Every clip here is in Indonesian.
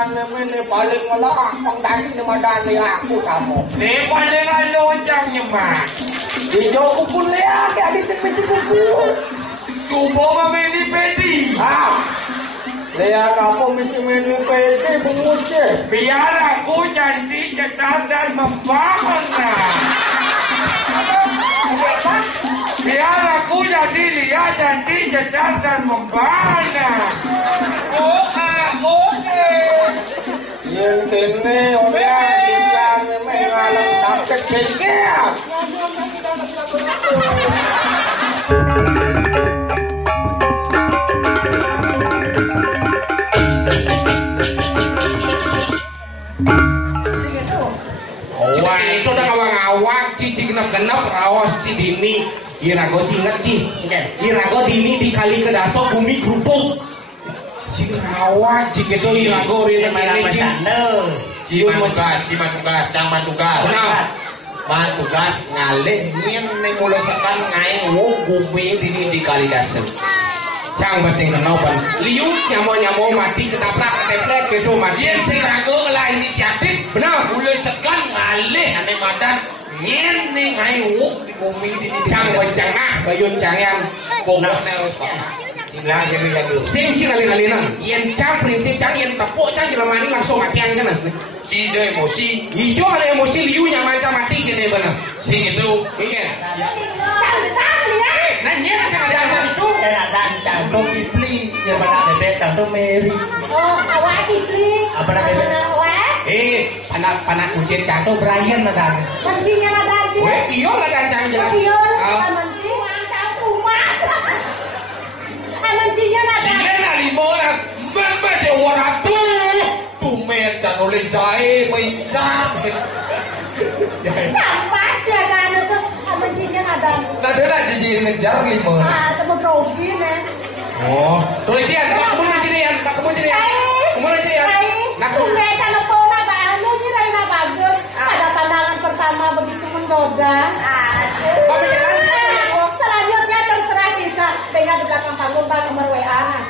Ini paling malah pangdani ni madani aku kamu. Ni paling alo jangnya mah. Hijau kuku lihat ya habis misi kuku. Cuba mameni pedi. Lihat kamu misi meni pedi penguci. Biar aku cantik cetar dan membangun. Biar aku jadi lihat cantik cetar dan membangun. Yang kene orang siang mengalang sampai kengkea. Wah itu udah ngawang cici genap-genap rawas cidini irago inget ci irago dini dikali ke dasok bumi kerupuk awak jika itu irago ini Matugas cang Matugas Matugas ngalih nyen ning mulesekan ngae bumi dini dikali dasok cang pasti kenal pan liuk nyamo mati ketaprak keteplek gitu mati yang irago lah inisiatif benar mulesekan ngalih ane madan nyen ning ngae di bumi dini cang wajangah bayun jangan pokoknya harus hilang ini lagi. Sing kali-kalinan, yang cang prinsip cang yang tepuk cang jelamani langsung matian kan asli. Si do emosi, hijau ada emosi liunya macam mati jadi benar. Sing itu, iya. Nanya kan ada itu. Ada cantum Kipli, yang mana bebek cantum Mary. Oh, awak Kipli. Apa nak bebek? Panak kucing cantum Brian ada. Kucingnya ada aja. Weh, iyo ada cang jelas. Iyo, kucing angkat umat. Kucingnya ada. Singnya liburan, mbak dia orang tumen jangan oleh jahe, mencam. Tampak dia kan itu kucingnya ada. Nah dia nak jadi ngejar limau. Temu Robin Oh, tulis dia, kamu nak jadi yang, kamu jadi yang, kamu nak jadi yang. Nak mereka nopona baru ni Raina bagus. Pada pandangan pertama begitu menggoda. Apa jalan? Selanjutnya terserah kita. Pengen di belakang panggung nomor WA.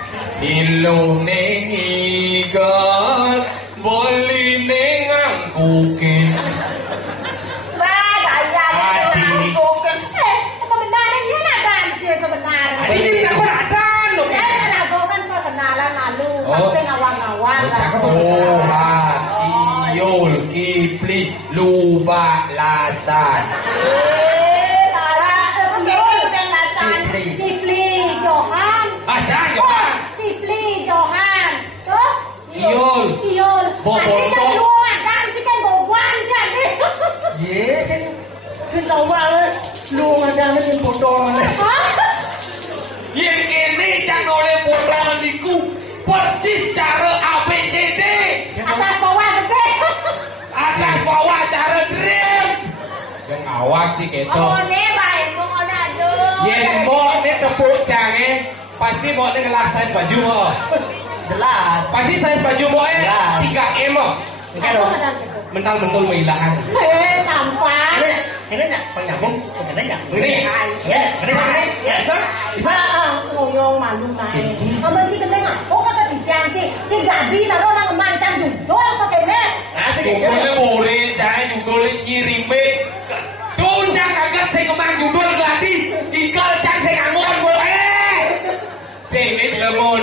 Ilunigan boleh nengang kukin. Sebenarnya nak ganti sebenarnya. Ini aku ada loh. Aku kan perkenalan lalu. Masih ngawang-ngawang. Oh, Hatiul Kipli Lubak Lasan. Kipli Johan. Aja Johan. Kipli Johan. Iul. Boboto. Kan kita gowan jadi. Yes, sin tahu banget. Lu ada yang bodoh ni. Yang ini jangan oleh bodoh niku. Percis cara ABCD. Atas bawah gede. Atas bawah cara dream. Yang awak sih gitu. Oh ni baik mau aduh. Yang mau ni tepuk jangan. Pasti mau ni kelas size baju mo. Jelas. Pasti size baju mo 3M mo. Mental-mental menghilangan. Tampak. Ini nak penyambung, ini nak. Ini. Bisa. Ngoyong malu main. Kamu sih kena nggak? Oh kakak si janji. Si gabi taruh nang mancang judul pakai ni. Boleh boleh, jangan juga boleh kirim. Tuh jangan kaget saya kemang judul lagi. Ikal jangan saya ngangguan boleh. Sini lemon.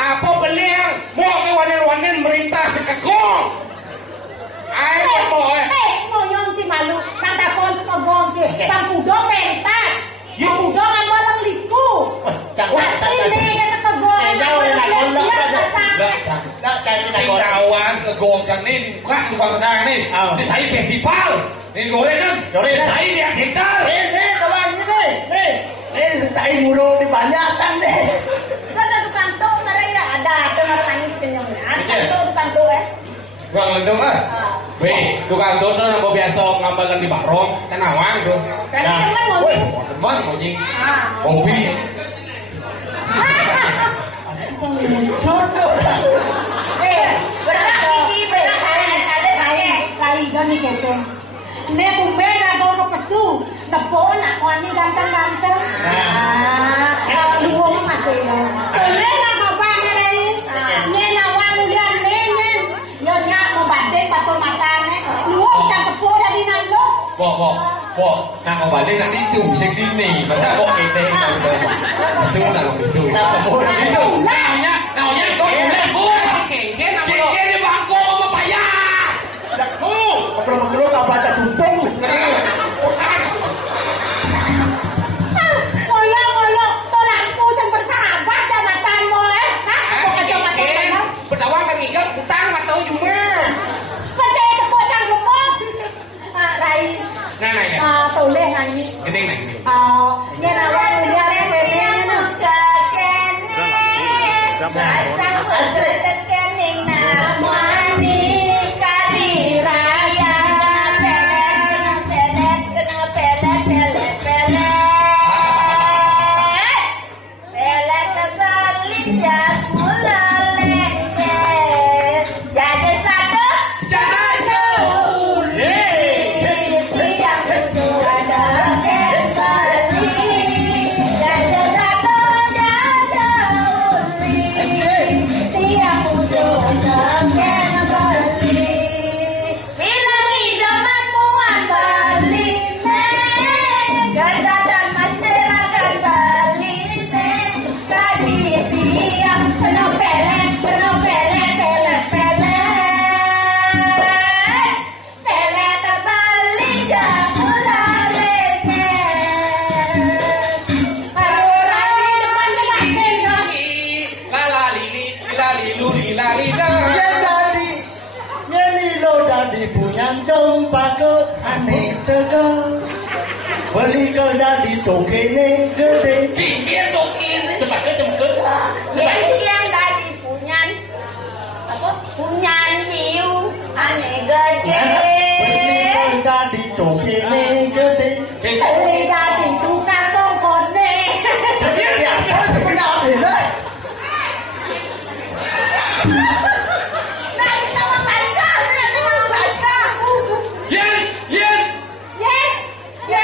Apa beliau? Mau ke wanen-wanen merintah sekekong. Ayo mau. Ngoyong si malu. Nang takon sekegong si. Bang Pudong mentas. Bang Pudong kan walang liku. Pasti ni kan sekegong. Kita awas segong kan ni bukan tenang ni. Si saya festival. Ni gorengan. Saya lihat hektar. Kawan ni saya murung di banyakan deh. Ada tukang tu, ada orang manis kenyang. Ada tukang tu Tukang lendung ah. Weh, tukang tu tu nak biasa ngambilkan di barong, kan awang tu. Kan teman mau. Teman mau nying. Kopi. Kali gani gitu. Ini kumbe nak bawa ke pesu. Tepon nak wani ganteng-ganteng. Luang masih. Boleh nak apa ni? Ni kok nang balik nanti itu sing dini masa kok kete itu nang itu namanya kok gua kengke nang di bangku sama payas Jakku, perlu apa aja tumpung Ngoyo, tolakku sing bersahabat jamatanmu kok kecamatan bertawa kang ikat utang atau cuma Pati tepuk sang lumut. Rai. nah ya Toleh nyanyi. gede nang ini Nya nawang mulia revelnya na. Asik. Kening namani kali raya. Pelet kena pelet. Pelet kebalik jak mula lengket. Jadi satu. Trong ba cơ anh này tơ cơ beli cơ ra đi tổ kê nê cơ đi kia tổ kia coba ke jemput Jadi yang tadi punyan hiu aneh gede. beli cơ ra đi tổ kê nê cơ đi Beli jadi tukang tongkone. jadi ya harus sebenarnya đấy Nah kita makan kau, yen Ya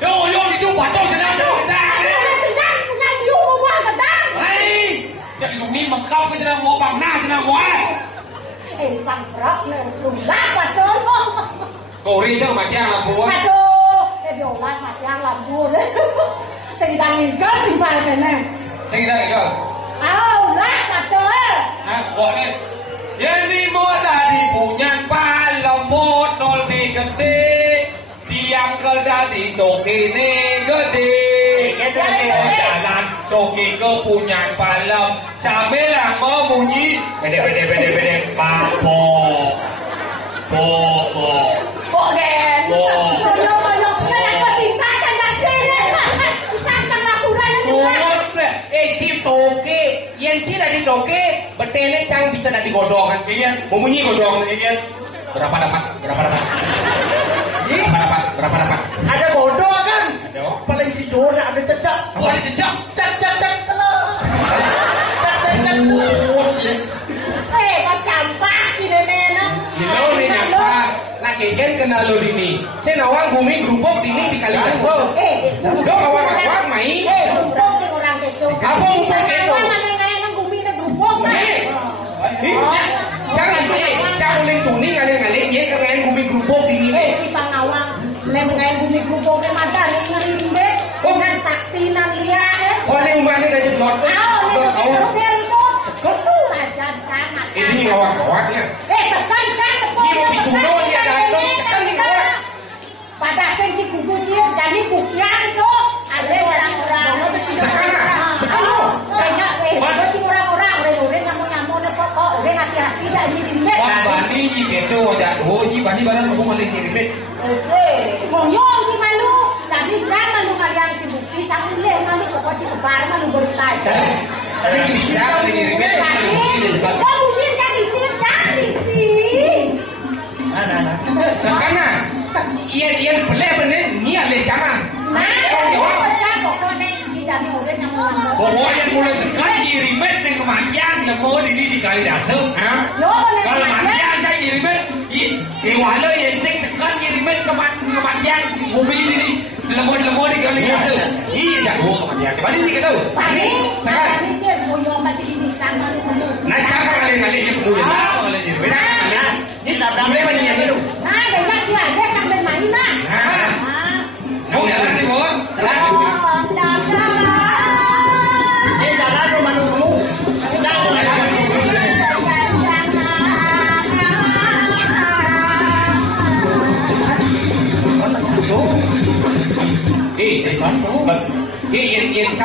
kau. yo itu batok sedang Punyan hiu buah kedang. hei jadi lungi mengkau ke sedang mau bang na sedang mau Bang Brok nih, lulah waduh. kau rindu macam apa Aduh, dolas macam lambur. Sedang ingkar timbal kene. saya kita ke Lah waduh. nah buat ni yang di tadi punya palembut nol di gede tiang kerja di toki ni gede jalan toki ke punya palem sambil mau bunyi bede papo Bogen. Koyo. Nek pecinta kan kene. Santang laporan juga. di toke yang tidak di toke betele cang bisa dari godong kan kalian bunyi godong kalian berapa dapat ada bodoh kan paling si Dona ada cecak apa ada jejak Pas sampah di mana? Lo ni nyapa laki kan kenal lo ini saya nawang bumi gerubuk ini di kali kaso lo kawan main Gerubuk sing orang keso. Apa gerubuk keso? Nang bumi te gerubuk. jangan ling tuni ngaling ye kangen bumi gerubuk ini Kita ngawang. Lem ngai bumi gerubuk ke madar ngerimbe. Nang sakti nang liane. oh ni umane dah jeblot ini ngawak-ngawaknya Tekan kan Ini Bisuno dia datang, tekan ni kawan. Pada sing digugu dia jadi buktian itu ada orang-orang banyak berarti orang-orang orang nyamu-nyamu pokok orang hati-hati dah dirimbe bani ji beto ada hoji bani barang aku malah dirimbe ngoyong di malu jadi kan malu kalian si bukti sama le malu pokok di sebar malu berita tapi bisa dirimbe kau mungkin kan di sini Sakana iya bener ni ale jangan pokoknya mulai sekarang dirimbe dengan kematian lemot ini di kali dasar kalau kematian saya dirimbe kewala yang sekarang dirimbe kematian mobil ini lemot di kali dasar iya dah gua kematian balik ni kita tahu sekarang nak cakap kali yang kemudian kalau dirimbe ini tak berapa banyak itu Nah, banyak dia ada sampai main nah.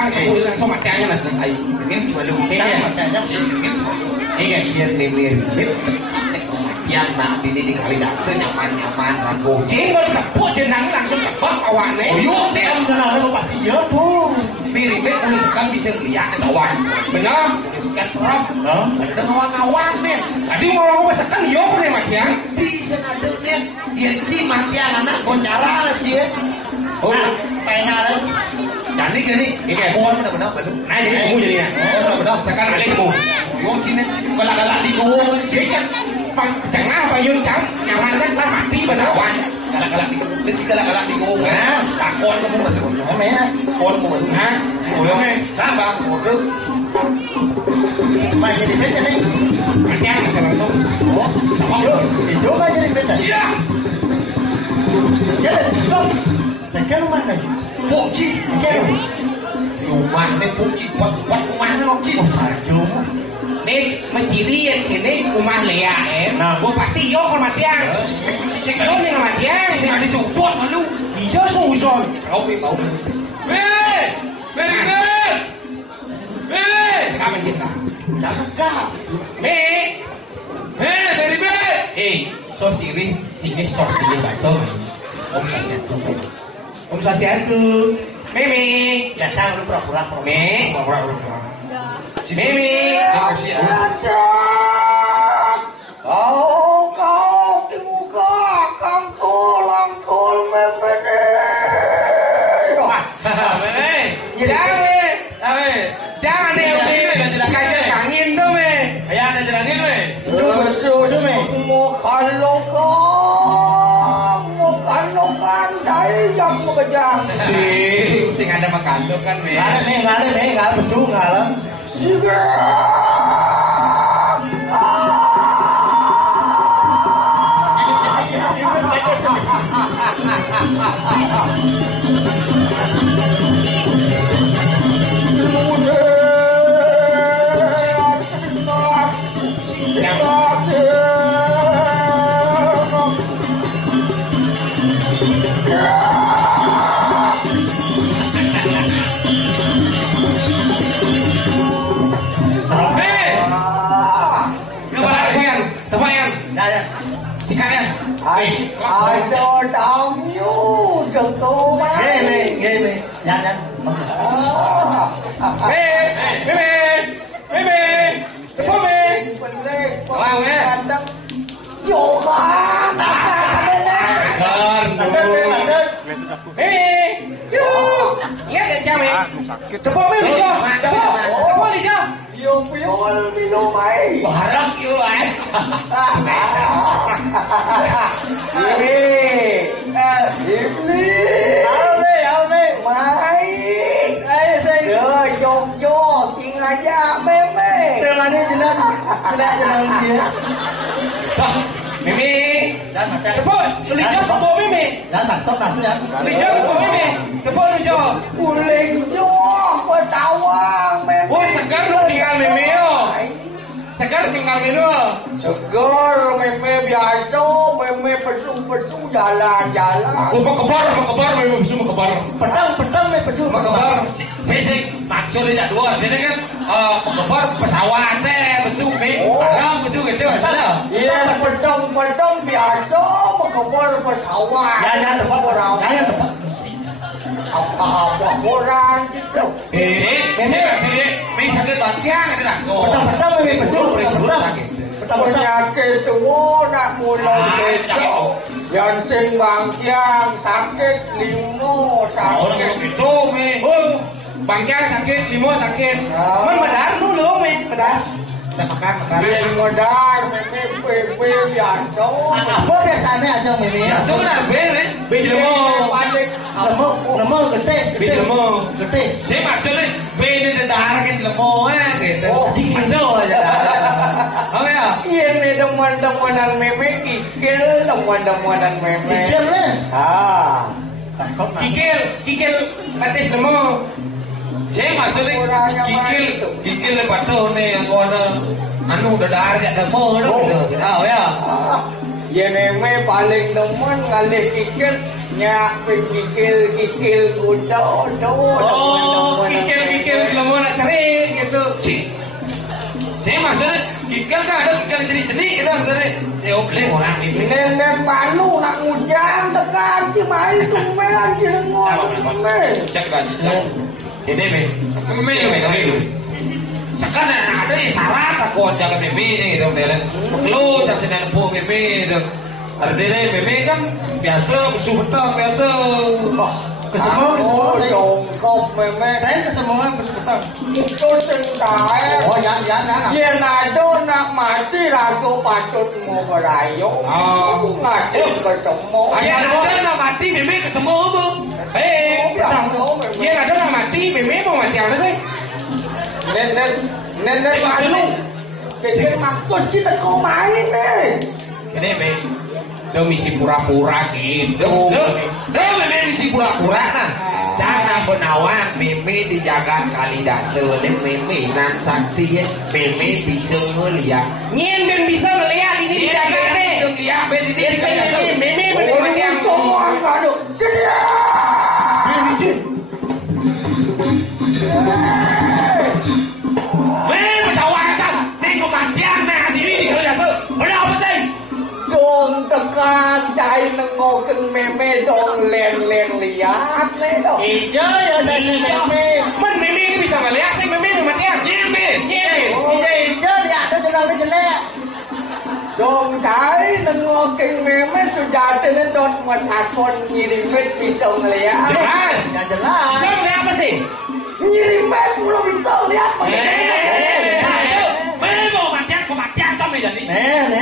matang, kamu langsung matangnya langsung. Ayo, ini cuma lu kayaknya. Ini biar mirip yang nak ini dikalidasen nyaman-nyaman ragu. Sehingga tepuk jenang langsung tebak awannya. Oh yuk, dia kenal pasti ya tuh. Miripnya tulisan bisa lihat awan. Benar, tulisan serap. Ada ngawang-ngawang men. Tadi ngomong masakan yuk nih matiang. Di sana ada men. Dia si matiang anak koncara lah sih. Oh, penal. Jadi gini, ini kayak bukan benar-benar betul. Nah ini kamu jadinya. Benar-benar sekarang ada kamu. Yung sini galak-galak di gua sih kan. Chẳng nào bao nhiêu trắng nhà hoàng rất là mati bên đó hoàng galak đi gua hả là con của mình hả mẹ con của mình hả ngồi không nghe sáng ba ngồi cứ Mày jadi beda nih. anh em sẽ làm xong Thì chỗ mày jadi beda. iya Jadi stop. Nah kan mana? bộ chi Kan. rumah ini bộ chi quạt rumah nó chi Sajo. Nih, menciri ini rumah Lea Nah. gua pasti yo kon matiang. Yo sing matiang, sing disupport malu. Iya suzon. Kau tahu. Kamu kita. Cakap. Dari B. So sini bakso. Om Swastiastu. Mimi. Ya sang lu pura-pura. Mimi. Mimi. Kau dibuka kangkul mepede. Jangan deh, kayak angin tuh me. Ayah ada jalanin me. Betul me. Makan lokan, cai jam bekerja. Sing ada makan tuh kan me. Nggak besu nggak. Siga. Ai cho đau nhu đừng tô má. Nghe mày. Nhanh. Wow nghe. Vô ba. Ingat ya jam ya. Cepat mày đi cho. Cepat đi cho. Vô video mày. Barang yêu lại. Áo đi. Mày. Rồi vô chuyện aja meme. Selani jenang. Jenang dia. Mimi. Cepat. Beli jam cepat Mimi. Đã sản xuất là sao? Beli jam cepat Mimi. Cepat beli jam. Kuling jo petawang meme. Oh sekarang lu tinggal Mimi yo. Sekarang tinggal Mimi yo. Segar meme biasa, meme pesu jalan-jalan. Oh mau kebar Mimi besu mau kebar. Pedang meme pesu Mau kebar. Sih maksudnya dua. Jadi kan kebar pesawat deh besu Mimi. Pedang besu gitu salah. Iya, pedang biasa, mengebar pesawat. Ya tempat orang. Apa orang gitu. Mimi sakit batiang itu lah. Pedang meme pesu. Penyakit tua nak mulai bedo. Yang sing bangkiang sakit limo sakit. Gitu Mimi. Bangkiang sakit, limo sakit. Men medar dulu Mimi, medar. Kita makan. Yang modal meme biasa. Apa biasanya aja meme? Biasa kan ben. Ben limo. Lemo gede. Saya maksudnya ben di darah kan lemo gitu. Ada aja. Oke ya. Ini teman-temanan meme kikil, teman-temanan meme. Kikil lah. Kikil patis lemo. Saya maksudnya kikil batu nih yang gua anu dadar gak lemo gitu. Tahu ya. Ya meme paling demen ngalih kikil Nyak kikil kuda Oh, kikil lemo nak sering gitu. Saya maksudnya kikil kan ada kikil jenis-jenis gitu maksudnya. Ya boleh orang ini. Nenek Panu nak ngujang tekan cimai tumen cilengok tumen. Cek kan. Jadi me. Sekarang ada yang syarat aku jangan meme gitu deh. Perlu jangan nenepuk meme gitu. Artinya meme kan biasa besuh betang biasa. Kesemua jongkok meme. Saya kesemua bersetang. Itu sentai. Oh ya. Yen ada nak mati ragu patut mau berayu. Ngati kesemua. Yen ada nak mati meme kesemua bu. Yen ada nak mati meme mau mati apa sih? Nenek Panu. Jadi maksud kita kau main nih. Ini me. Lo misi pura-pura gitu. Lo meme misi pura-pura nah. Jangan benawan meme dijaga kali dasar meme nan sakti ya. Meme bisa ngeliat. Nyen ben bisa ngeliat ini dijaga deh. Bisa ngeliat ben ini kali dasar. Meme bener yang semua kado. Dong tekan cai nengokin meme dong len lihat nih dong. Ijo ya dari meme. Man meme bisa ngeliat sih meme matian. Ijo ya ada jelek. Dong cai nengokin meme sudah ada dong akun ngirimin bisa ngeliat. Jelas. Ya jelas. Siapa apa sih? Ngirimin belum bisa lihat. Memo kematian sama jadi.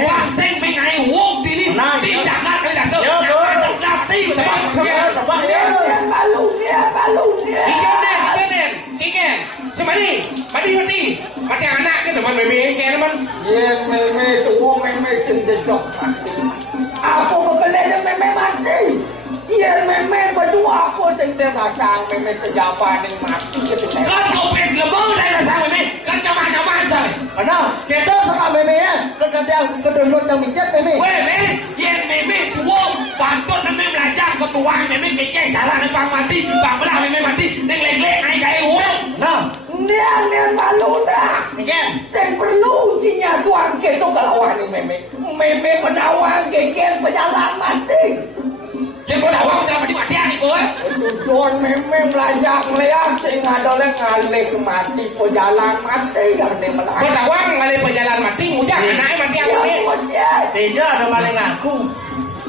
Bang sing pengai wong pilih dijaga kali dasar. Ya betul. Latih tebak ya. Balungnya. Iken. Mati anak ke teman meme ke teman. Yen meme tuh meme sendejok mati. Apa kebelen meme mati? Yen meme berdua aku sendiri rasang meme sejapa ning mati ke sendiri. Kan kau pengen lemau dari rasang meme. Kan nyaman say. Mana? Kita suka meme ya. Kan dia kedonot yang micet meme. Yen meme tuh pantun meme belajar ketuaan meme kecek jalan bang mati, bang belah meme mati, neng lek ai kae wong. Nah, Niang baluna. Iken. Sing perlu cinya tuang ke to kalawan meme. Meme penawang ke pejalan mati. Yang penawang jalan mati ani kowe. Tujuan meme belajar ngeliat sing adole ngalih mati pejalan mati karena melah. Penawang ngalih pejalan mati mudah anake mati awake. Deja ada maling aku.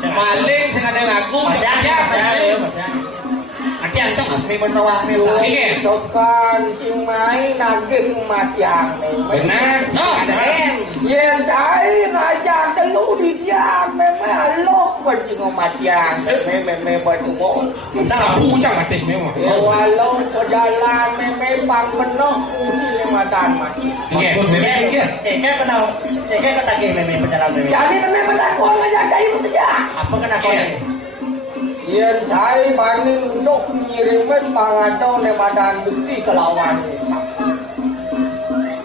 Maling sing ada ngaku Mati antek asmi penawang iki. Tokan cimai nagih matiang meme. Benar. Ada Yen cai ngajak telu di dia meme alok berjingo matiang meme berdua. Sabu ucang atis memang. Walau pejalan meme pang menoh kunci lematan mati. Maksud meme iki. Eke kena ke meme penjalan meme. Jadi meme penakon ngajak cai bekerja. Apa kena kau ini? Yen cai bani untuk ngirimin pangadau lematan bukti kelawan saksi.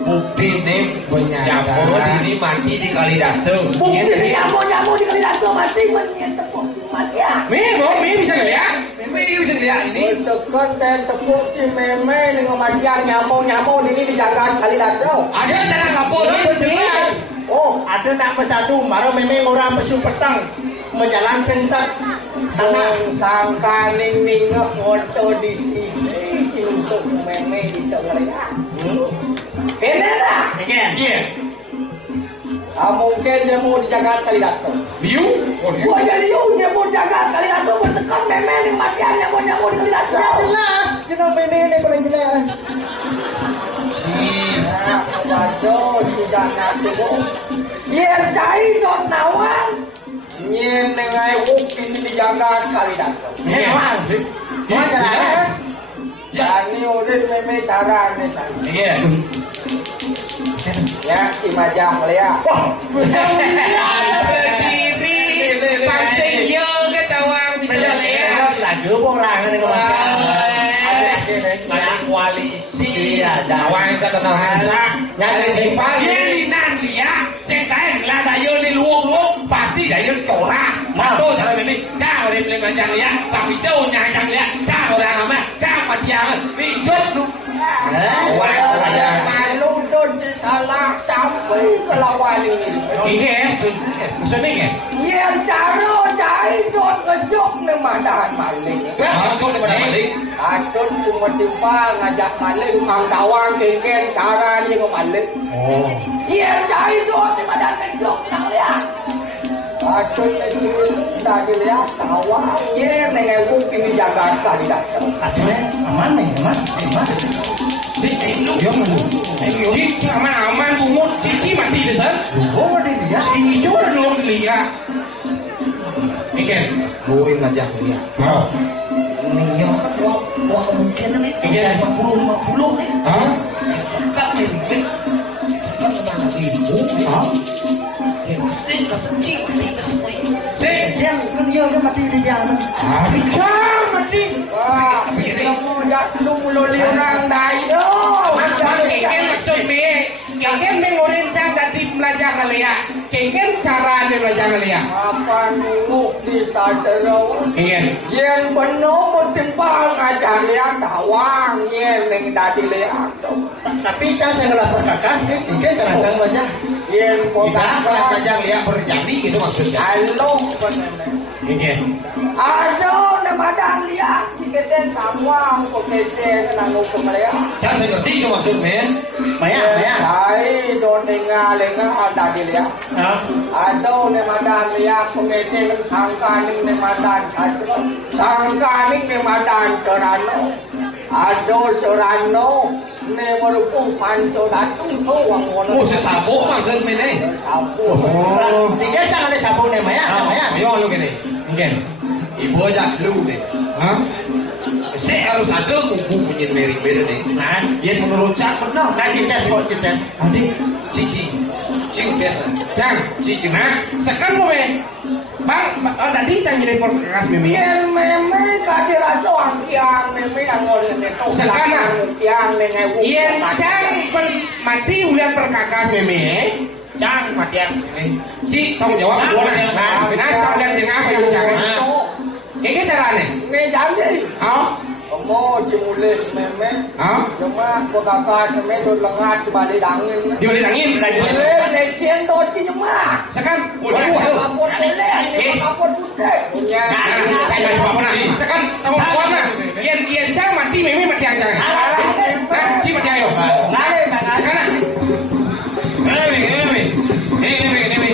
Bukti nih nyamuk ini mati di kali dasar. Bukti nyamuk di kali dasar mati menyen tepuk mati ya. Meme bisa ngeliat. Meme bisa ngeliat ini. Sekan dan tepuk si meme dengan matiang nyamuk ini dijaga kali dasar. Ada cara ngapur Jelas. Oh, ada nak bersatu, baru meme orang besu petang menjalan sentak. Tangan sangka ning ngoco di sisi untuk meme bisa ngeliat. Kena dah. Iya. Mungkin dia mau dijaga kali dasar. Liu? Gua jadi liu dia mau jaga kali dasar bersekat meme ning matiannya mau nyamuk di kali dasar. Jelas, jenang meme ini paling jelas. Waduh, tidak ngaku. Yen cai dot nawang. Nyen nengai ini dijaga kali dasar. Nawang. Mau jelas. Jadi udah meme cara nih cai. Iya. Ya, Cimajang lihat. Ciri pancing yo ketawang bisa lihat. Lagu orang ini kemarin. Ada koalisi. Awang kita kenal masak. Yang di pagi nan lihat. Saya lah dayo di luang pasti dayo corak. Mantu cara ini. Cara ini là chẳng lẽ tapi sâu nhà chẳng lẽ cha của làng mà cha mặt giang bị đốt luôn Maludon si salah sampai ke lawan ini. Ini maksudnya kan? Yang cara cari don kejok ni madahan malik. Kau ni mana balik? Adon cuma timpal ngajak malik mang dawang kengken cara ni ke malik. Oh. Yang cari don ni madahan kejok nang lihat. Adon ni cuma dah dilihat dawang yang dengan mungkin Jakarta di dasar. Akhirnya aman nih, aman. Chị mà mang cùng một chị mà đi được sao? Oh, đi dia. Chị chú là luôn lì à. Ini kan, gue ngajak dia. Oh. Minyak wah mungkin nih. Iya. 50 nih. Hah? Sekat nih. Sekat sama ibu. Hah? Yang kesenci mati kesenci. Yang kan dia mati di jalan. Ah, bicara mati. Wah, kamu dah lu orang dai do. Kengken maksud me, kengken mengoren cang tadi belajar ngelia. Kengken cara dia belajar ngelia. Apa nunggu di sasero? Kengken. Yang penuh bertimbang ajar lihat tawang yang neng tadi lihat. Tapi kan saya ngelap perkakas nih, ini cara banyak. Yang Tidak potak belajar lihat berjadi gitu maksudnya. halo benar. Kengken. Ajo namadan lihat kita tawang pokoknya nanu pemerintah. Saya ngerti itu maksudnya. Banyak. Hai don dengar ada dilihat. Ado nemadan lihat pengedeng sangkaning nemadan sasro sangkaning nemadan serano ado serano ne merupu panco datung tu wang mono Oh, sesabuk maksudnya ini. sapu Dia jangan ada sabun nih, Maya. Ayo lu gini. Mungkin. Ibu aja lu deh. Hah? Saya harus ada buku punya Mary nih. Nah, dia menurut Cak benar. Nah, kita kok kita. Adik, cici biasa. Jangan, cici nah. Sekarang mau Bang, tadi tanya dari perkas mimi. yang meme kaki rasa angkiang meme angolin itu Sekarang yang dengan Yen cang mati ulian perkakas mimi. Cang mati yang Ci, tanggung jawab gua nah. Nah, tanggung jawab dengan apa yang jangan. Ini caranya. ini jadi Oh, kamu cimulin meme oh. cuma kakak semedot lengat balik angin Dibalik angin, Lecen doci nyemak. Sekarang, Kapur lele, kapur putih. Punya. Sekarang, tanggung jawab nah. Yen cang mati mimi mati yang jangan. Ci mati ayo. Sekarang. Ini.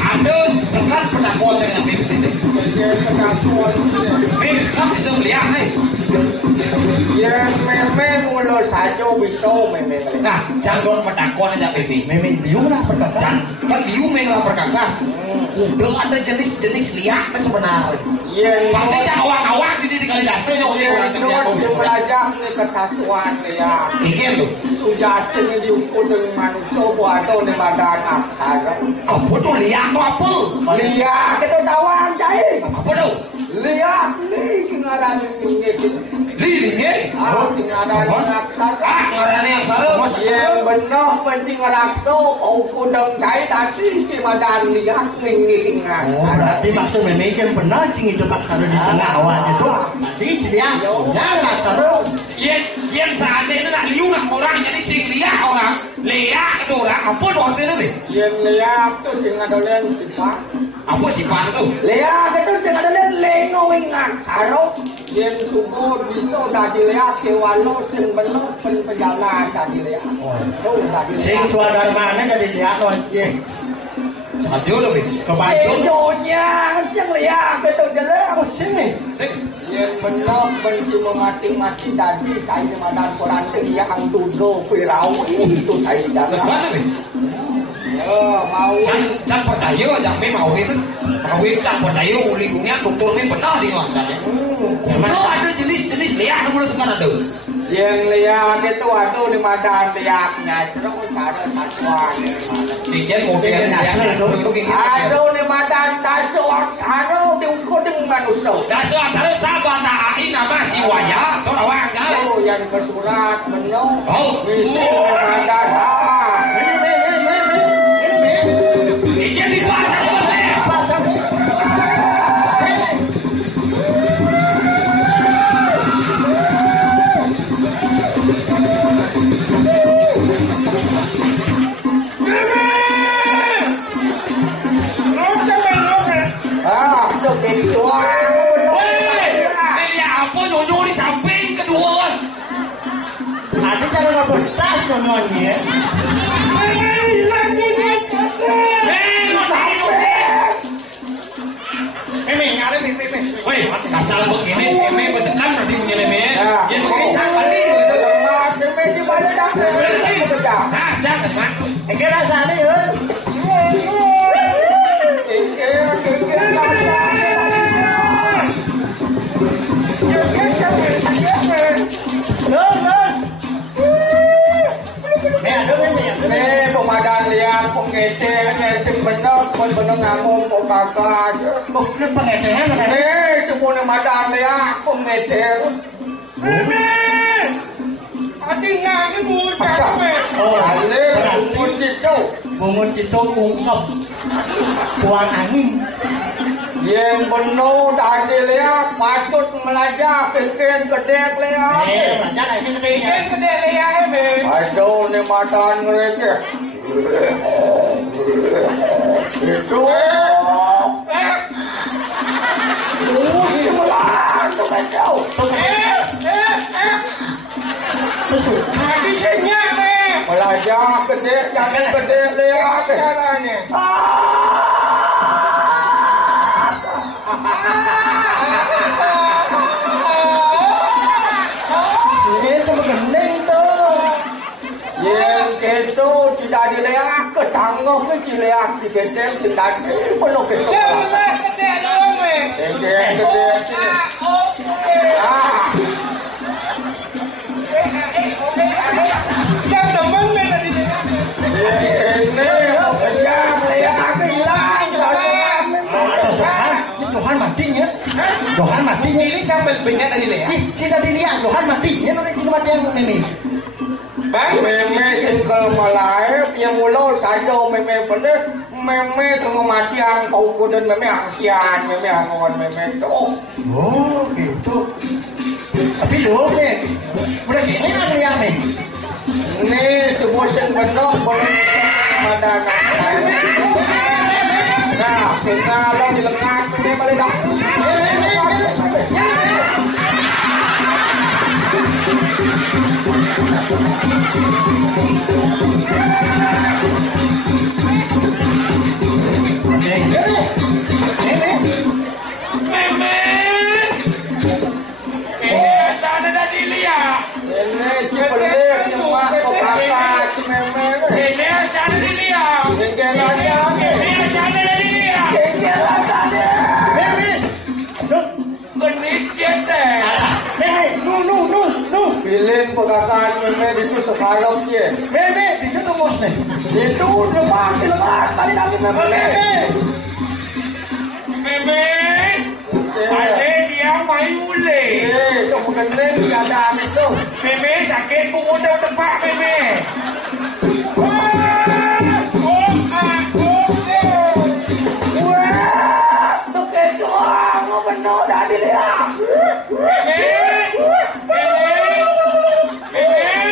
Aduh, sekat penakwa dengan di sini. Ini sekat bisa melihat nih. Ya memang mulut saja bisa memang. Nah, jangan penakwa aja pipi. Memang liu lah perkakas. Kan liu memang perkakas. Udah ada jenis-jenis liak sebenarnya. Yang Maksudnya awak-awak di kali dasar yang yang belajar ni ketatuan ya. Ikan tuh. Sujati ni diukur dengan manusia buat ni badan aksara. Apa tuh liak tuh apa? Lihat kita tawang cai. Apa tuh? Lihat ni kengaran ni. Lili Kengaran aksara. ngarane aksara. Yang benar penting rakso aku dong cai tadi cuma dan lihat ning Oh, berarti maksud memang benar cing itu aksara di tengah awan itu. Tadi dia jangan aksara. Yang seandainya nak liu nak orang jadi sing liak orang. Liak itu orang apa tuh artinya nih? Yang lihat tu sing adolen sifat. Apa sifat itu? Lihat itu sing adolen lengo ingat saro. Yang sungguh bisa dah dilihat ke walau sing benar penjalan dah dilihat. Oh, dah Sing dilihat. suara mana kan dilihat loh cing. Sajo lebih. Kebantu. Sejonya sing lihat itu jelas. Oh sini. Sing. Yang benar benci mati tadi saya madan Quran yang tuduh pirau itu saya Mana jangan. nih? Mau Can percaya jangan memang itu. Kawin can percaya ulingnya dokter ini benar di ngomongnya. Kudu ada jenis-jenis liak yang mulai sekarang ada. yang lihat itu aduh di madan lihatnya serang cara satuan. Bikin mobil Aduh ni madan dasar aksara diukur dengan manusia. dasar aksara sabar ta'ain nama si waya. Tahu awak kan? Oh yang bersurat benar. Oh. Misi madan. Ini di mana? Pemadam lihat pengecekan yang benar pun benar ngamuk kok kakak. Bukan pengecengan kan? Cuma pemadam lihat pengecekan. Adi ngang ni bukan me. Oh, ale bungun cito ungkap buang angin. Yang benar tadi lihat patut melajak kengkeng gedek lihat. Melajak lagi ni kengkeng gedek lihat me. Aduh ni matan mereka. Itu. Simulan tu kacau. Lagi kenyang ni. Melajak gedek jangan gedek lihat caranya. Itu begening tu. Yang itu tidak dilihat ke tanggung ke cileak di gedeng sedang penuh gedeng. Jangan gedeng dong me. Gedeng sini. Yang teman me tadi. Ini yang lihat hilang. Johan matinya. Johan matinya ini kan banyak tadi lihat. Sudah dilihat Johan matinya nanti cuma mati yang meme. Bang meme singkel malai yang mula saja meme bener meme tengah mati yang kau kudan meme angkian meme angon meme tu. Oh gitu. Tapi dulu ni boleh gini nak lihat ni. Ni semua sen benar boleh ada nak. Nah, kalau di lengkap ini boleh dah. Ini sana dah dilihat. Ini cipelik nyemak kokak si meme. Ini sana dilihat. Ini sana dah dilihat. Ini sana. Meme. Genit jete. Meme, nu. Pilih kokak meme itu sekarang je. Meme, di situ bos ni. Itu lepas. Tadi lagi meme. Meme. Ada dia main mule. Itu bukan lagi ada itu. Meme sakit pukul dah tempat meme. Wah, tu kecoh, ngau benar dah dilihat.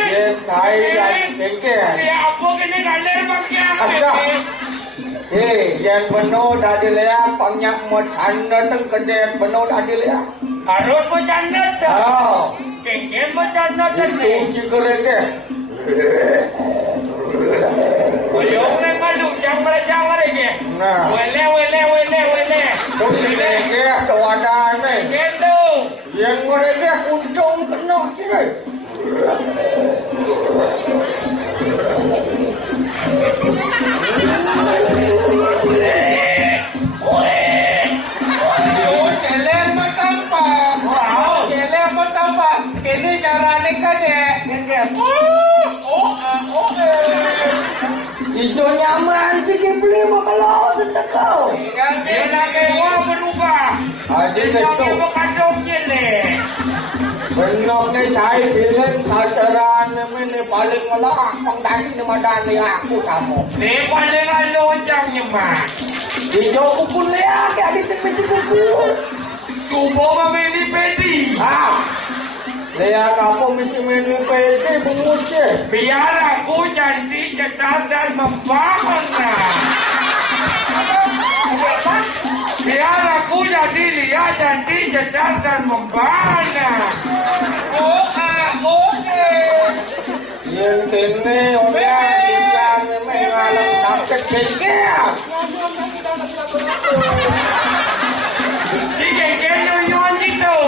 Dia cai dan bengkel. Dia apa kini galer bangkian meme. Yang benar dah dilihat banyak macam datang kedai benar dah dilihat. Harus macam datang. Oh, kengkeng macam datang ni. Itu cikgu lagi. Boleh malu jangan lagi. Wele. Terus lagi tu ada ni. Gitu. Yang mereka kunjung kena sini. Ini cara ni kadek. Ijo nyaman sikit beli kalau sedekau. Dia nak kewa berubah. Ada itu. Benar ni saya bilang sasaran ni paling malah pengdaki ni madan ni aku kamu. Ni paling ada macam nyemak. Ijo kumpul lihat ke habis mesti kumpul. Cuba memilih pedi. Lihat kamu mesti memilih pedi penguci. Biar aku cantik, cetar dan membahana. Biar aku jadi lihat cantik, cetar dan membahana. Yang kini orang siang mengalam sakit kengkeng. Di kengkeng nyunyuan gitu.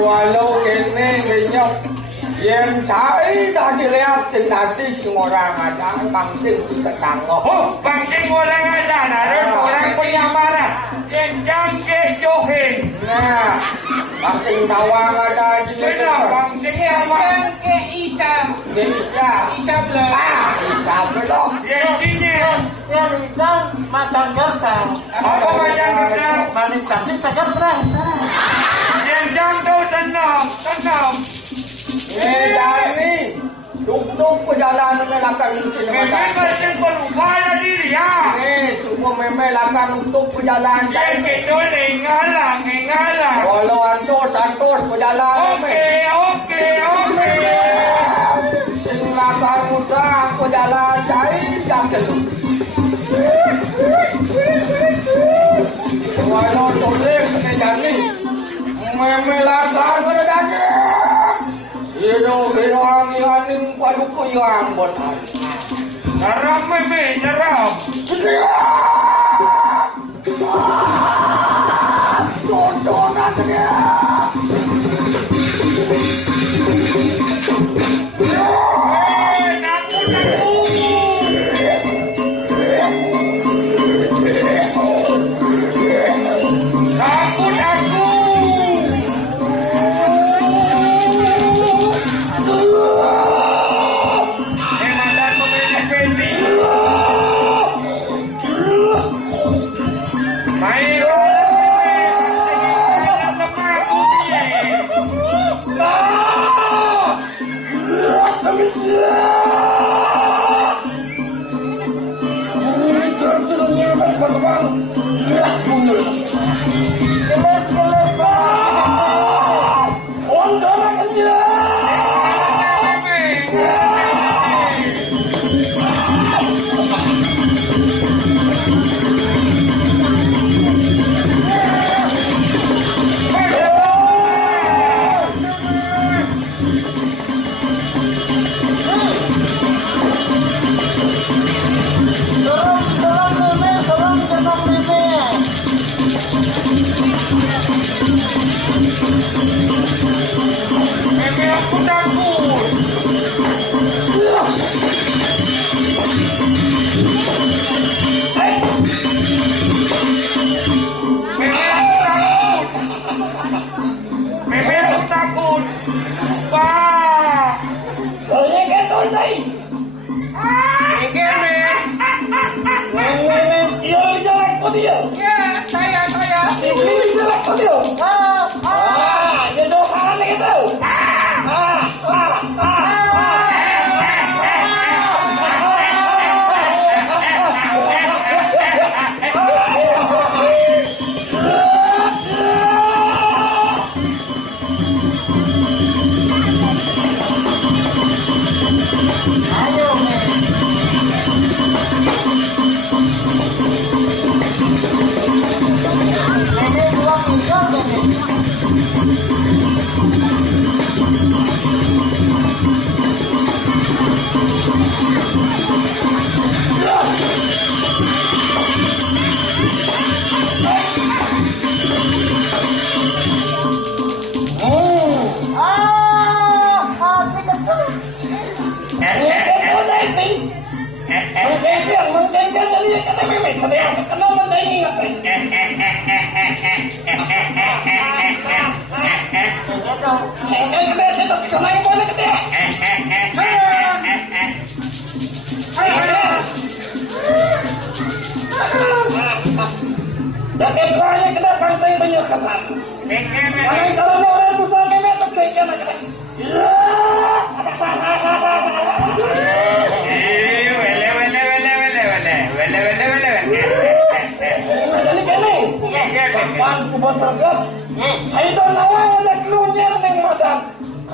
Walau kene ngenyok yang cai dah dilihat sing tadi sing orang ada bangsing juga tanggoh. Oh, bangsing orang ada, ada orang penyamaran yang jangke joheng. Nah, bangsing tawang ada juga. Bangsingnya apa? Jangke hitam. Hitam belum. Hitam belum. Yang ini. Yang hitam macam gersang. Apa macam gersang? Manis cantik sangat terasa. Yang jangkau senam. Dani, duk perjalanan melakukan sini. Memang macam berubah diri ya. Semua memang lakukan untuk perjalanan. Yang itu ngalang. Kalau antos perjalanan. Oke. Sing lakukan mudah perjalanan cai jam dulu. Walau tolek kena jani. Memang lakukan perjalanan. Hino angin paduku yang botan. Seram meme, seram. Tontonan dia. Takut aku.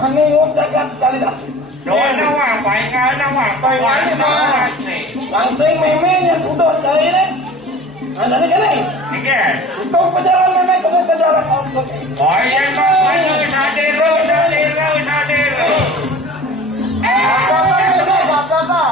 Pangingok jagat Kalidas. Doa wah, paingan wah, paingan wah. Langsing meme yang udah cari ini. Ada nih kan? Oke. Untuk pejalan meme kamu pejalan untuk. Oh iya, sadero. Apa?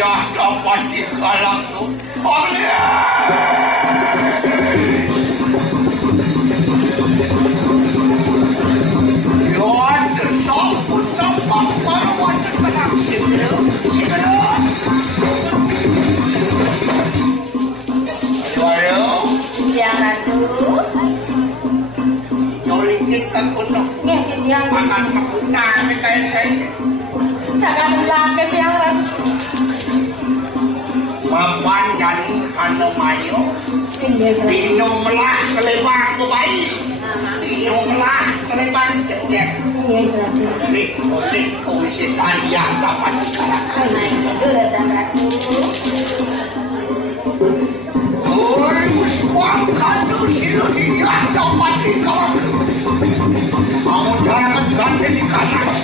Dia dapat dikalang oleh Tuhan sambut tempat perempuan tenang sini. Jangan dulu. Nyolikin kan untuk Ngekin yang makan makunan kayak jangan lagi yang Papan dan Anomayo Dinumlah kelebang ku bayi Dinumlah kelebang cendek Lik kewisisan yang dapat dikalahkan Urus kuangkan dusir yang dapat dikalahkan Kamu jangan ganti dikalahkan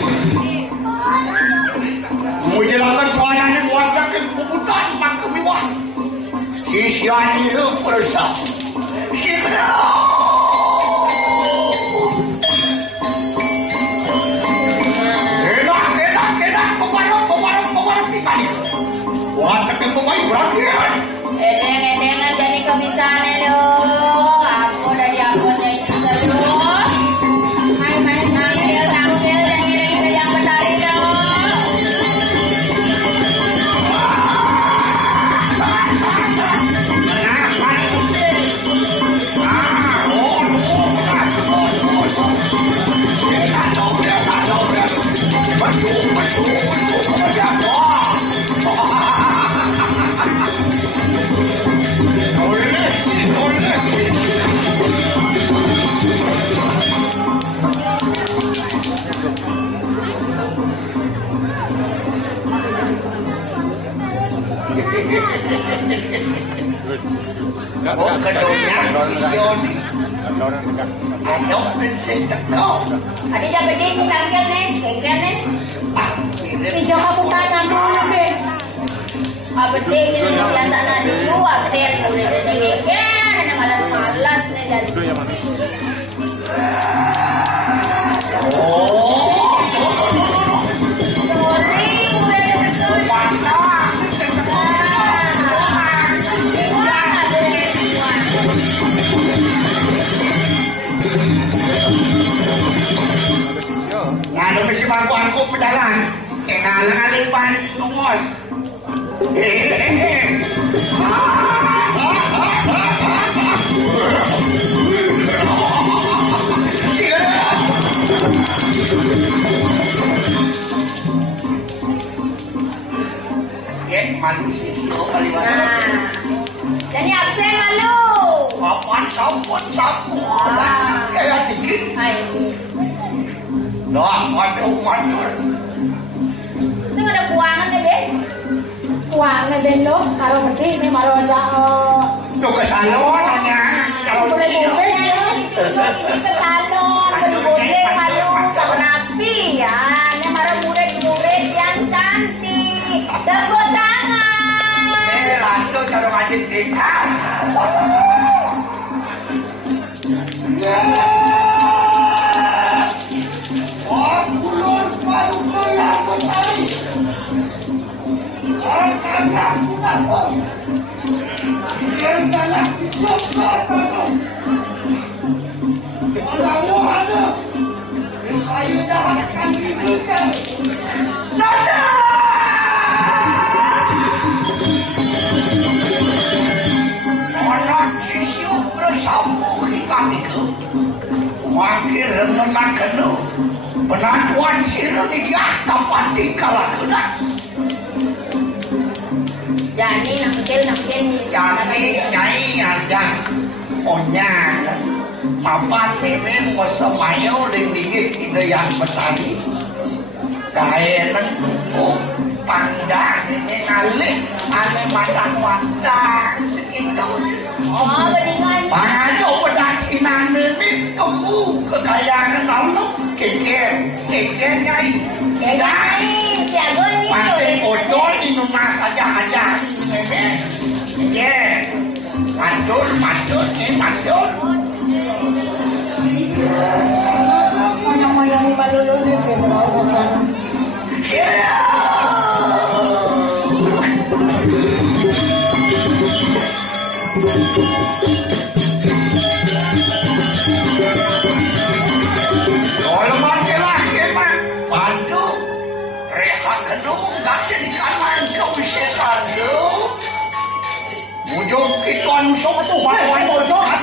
Menjelaskan soalnya warga kebubutan kemiwah. Sisian itu persa. Sikra. Enak. Kemarau ikan. Warga kemumai berakhir. Edeng jadi kebisaannya dong. Aku dari akunnya itu dong. Main tampil dan ini yang mencari dong. Ada yang begini bukan kan nih? Hijau aku tanya dulu deh. Apa deh itu biasa nadi luar deh, udah jadi geng, malas nih jadi. Ngano mesti bangku pedalang. Ngalang-alipan nungol. Manusia kali mana? Jadi absen malu. Papan sampun. Kayak dikit. Dah, mantul. Itu ada kuangan deh, Ben. Kuangan Ben lo, kalau berarti ini baru aja. Tuh ke salon nya. Kalau boleh ya. Ke salon, boleh malu, rapi ya. Ini marah murid yang cantik. Tepuk tangan. Lantu kalau adik tinggal. Ya. Oh, pulau baru kaya. Wakil menakan penatuan sirni dia dapat dikalahkan. Jadi nak kil Jadi nyai ada punya mapan mimin wasamayo dingin kita yang petani. Kaya nengku pandang ini ngalih ane matang watang segitu. oh beningan Pangayo pedang sinan ini kamu kekayaan Allah keke nyai. Kekay siago ni Masih bocor di rumah saja aja ini. Ye, mantul nih mantul. Moyang malulun ni pero bosan. Kalau mati lagi mah, bantu rehat gedung tak jadi kanan kewisesan tu. Ujung kita nusuk tu baik-baik bodoh.